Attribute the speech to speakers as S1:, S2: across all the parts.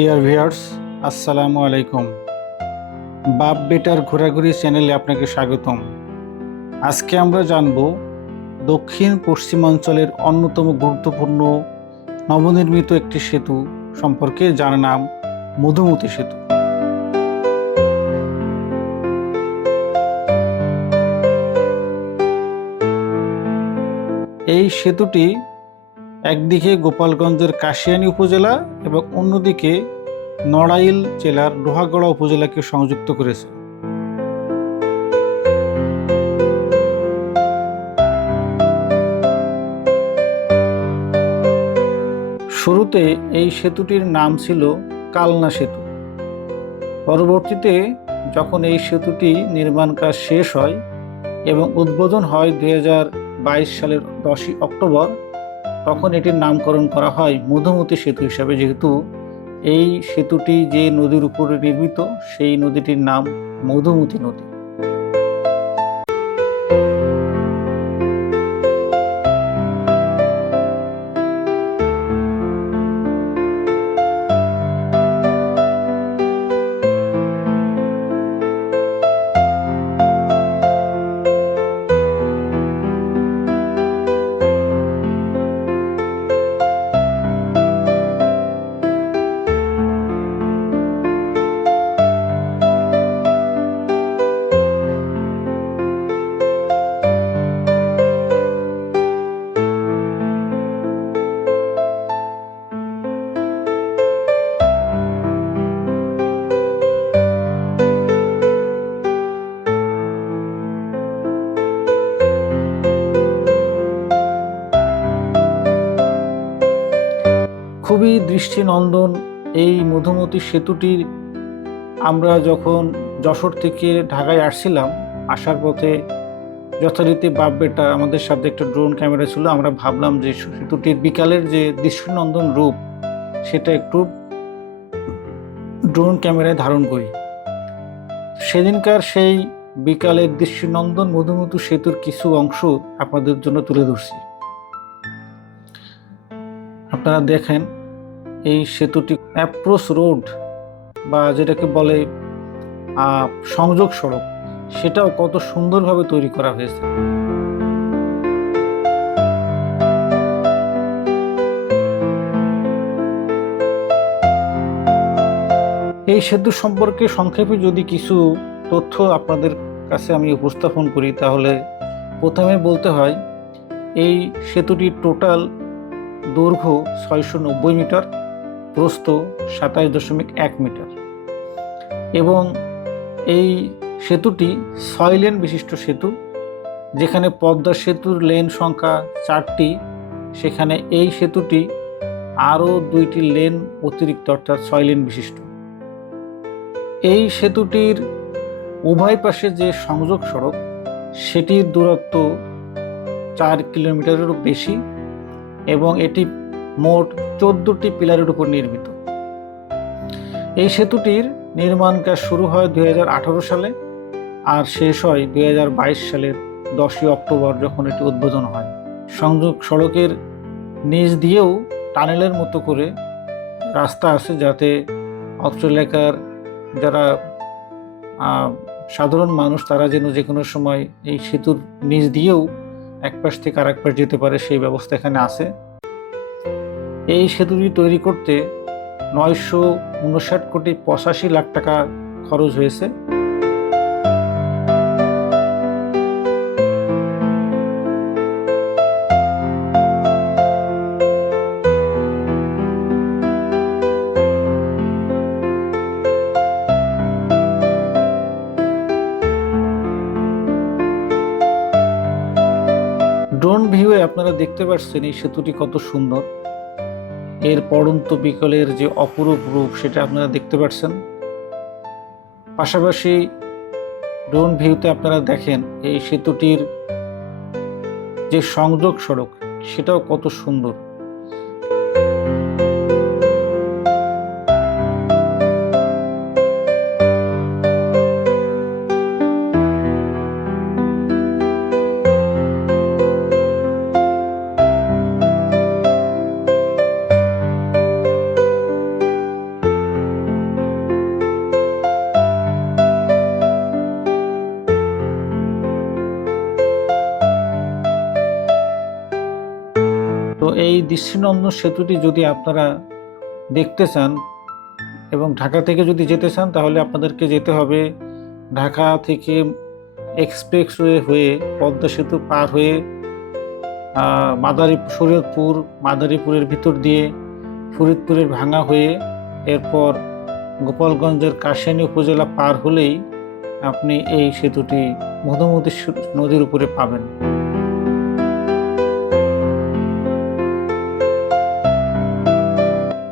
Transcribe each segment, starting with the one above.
S1: Dear viewers আসসালামু আলাইকুম বাপ বেটার ঘোরাঘুরি চ্যানেলে আপনাকে স্বাগতম। আজকে আমরা জানব দক্ষিণ পশ্চিমাঞ্চলের অন্যতম গুরুত্বপূর্ণ নবনির্মিত একটি সেতু সম্পর্কে যার নাম মধুমতি সেতু। এই সেতুটি একদিকে গোপালগঞ্জের কাশিয়ানী উপজেলা এবং অন্যদিকে নড়াইল জেলার লোহাগড়া উপজেলাকে সংযুক্ত করেছে। শুরুতে এই সেতুটির নাম ছিল কালনা সেতু। পরবর্তীতে যখন এই সেতুটি নির্মাণ কাজ শেষ হয় এবং উদ্বোধন হয় দুই হাজার বাইশ সালের দশই অক্টোবর তখন এটির নামকরণ করা হয় মধুমতি সেতু হিসাবে, যেহেতু এই সেতুটি যে নদীর উপরে নির্মিত, সেই নদীটির নাম মধুমতি নদী। খুবই দৃষ্টিনন্দন এই মধুমতি সেতুটির আমরা যখন যশোর থেকে ঢাকায় আসছিলাম, আসার পথে যথারীতি বাপ বেটা আমাদের সাথে একটা ড্রোন ক্যামেরা ছিল, আমরা ভাবলাম যে সেতুটির বিকালের যে দৃষ্টিনন্দন রূপ, সেটা একটু ড্রোন ক্যামেরায় ধারণ করি। সেদিনকার সেই বিকালের দৃষ্টিনন্দন মধুমতু সেতুর কিছু অংশ আপনাদের জন্য তুলে ধরছি। আপনারা দেখেন এই সেতুটি অ্যাপ্রোচ রোড বা যেটাকে বলে সংযোগ সড়ক, সেটাও কত সুন্দরভাবে তৈরি করা হয়েছে। এই সেতু সম্পর্কে সংক্ষেপে যদি কিছু তথ্য আপনাদের কাছে আমি উপস্থাপন করি, তাহলে প্রথমে বলতে হয়, এই সেতুটির টোটাল দৈর্ঘ্য ছয়শো নব্বই মিটার। প্রস্থ সাতাশ দশমিক এক মিটার। এবং এই সেতুটি ছয় লেন বিশিষ্ট সেতু, যেখানে পদ্মা সেতুর লেন সংখ্যা চারটি, সেখানে এই সেতুটি আরও দুইটি লেন অতিরিক্ত, অর্থাৎ ছয় লেন বিশিষ্ট। এই সেতুটির উভয় পাশে যে সংযোগ সড়ক, সেটির দূরত্ব চার কিলোমিটারেরও বেশি এবং এটি মোট চোদ্দটি পিলারের উপর নির্মিত। এই সেতুটির নির্মাণ কাজ শুরু হয় দুই হাজার আঠারো সালে আর শেষ হয় দুই হাজার বাইশ সালের দশই অক্টোবর যখন এটি উদ্বোধন হয়। সংযোগ সড়কের নিচ দিয়েও টানেলের মতো করে রাস্তা আছে যাতে অত্র এলাকার যারা সাধারণ মানুষ তারা যেন যে কোনো সময় এই সেতুর নিচ দিয়েও এক পাশ থেকে আরেক পাশ যেতে পারে সেই ব্যবস্থা এখানে আছে। এই সেতুটি তৈরি করতে নয়শো উনষাট কোটি পঁচাশি লাখ টাকা খরচ হয়েছে। ড্রোন ভিউয়ে আপনারা দেখতে পাচ্ছেন এই সেতুটি কত সুন্দর। এর পড়ন্ত বিকলের যে অপরূপ রূপ সেটা আপনারা দেখতে পাচ্ছেন পাশাপাশি ড্রোন ভিউতে আপনারা দেখেন এই সেতুটির যে সংযোগ সড়ক, সেটাও কত সুন্দর। এই দৃষ্টিনন্দন সেতুটি যদি আপনারা দেখতে চান এবং ঢাকা থেকে যদি যেতে চান, তাহলে আপনাদেরকে যেতে হবে ঢাকা থেকে এক্সপ্রেসওয়ে হয়ে পদ্মা সেতু পার হয়ে মাদারী শরীয়তপুর, মাদারীপুরের ভিতর দিয়ে ফরিদপুরের ভাঙা হয়ে, এরপর গোপালগঞ্জের কাশিয়ানী উপজেলা পার হলেই আপনি এই সেতুটি মধুমতি নদীর উপরে পাবেন।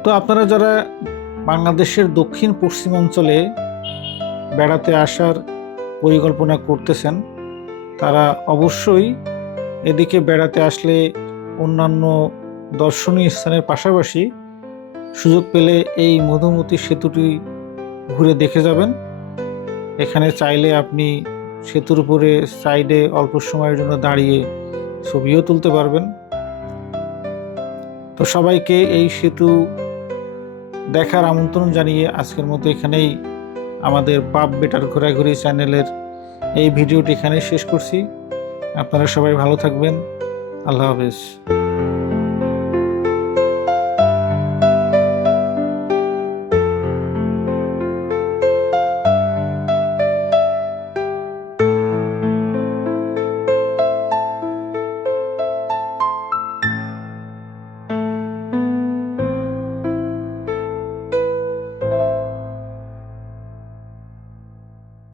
S1: তো আপনারা যারা বাংলাদেশের দক্ষিণ পশ্চিমাঞ্চলে বেড়াতে আসার পরিকল্পনা করতেছেন, তারা অবশ্যই এদিকে বেড়াতে আসলে অন্যান্য দর্শনীয় স্থানের পাশাপাশি সুযোগ পেলে এই মধুমতি সেতুটি ঘুরে দেখে যাবেন। এখানে চাইলে আপনি সেতুর উপরে সাইডে অল্প সময়ের জন্য দাঁড়িয়ে ছবিও তুলতে পারবেন। তো সবাইকে এই সেতু দেখার আমন্ত্রণ জানিয়ে আজকের মতো এখানেই আমাদের পাপ বেটার ঘোরাঘুরি চ্যানেলের এই ভিডিওটি এখানেই শেষ করছি। আপনারা সবাই ভালো থাকবেন। আল্লাহ হাফেজ।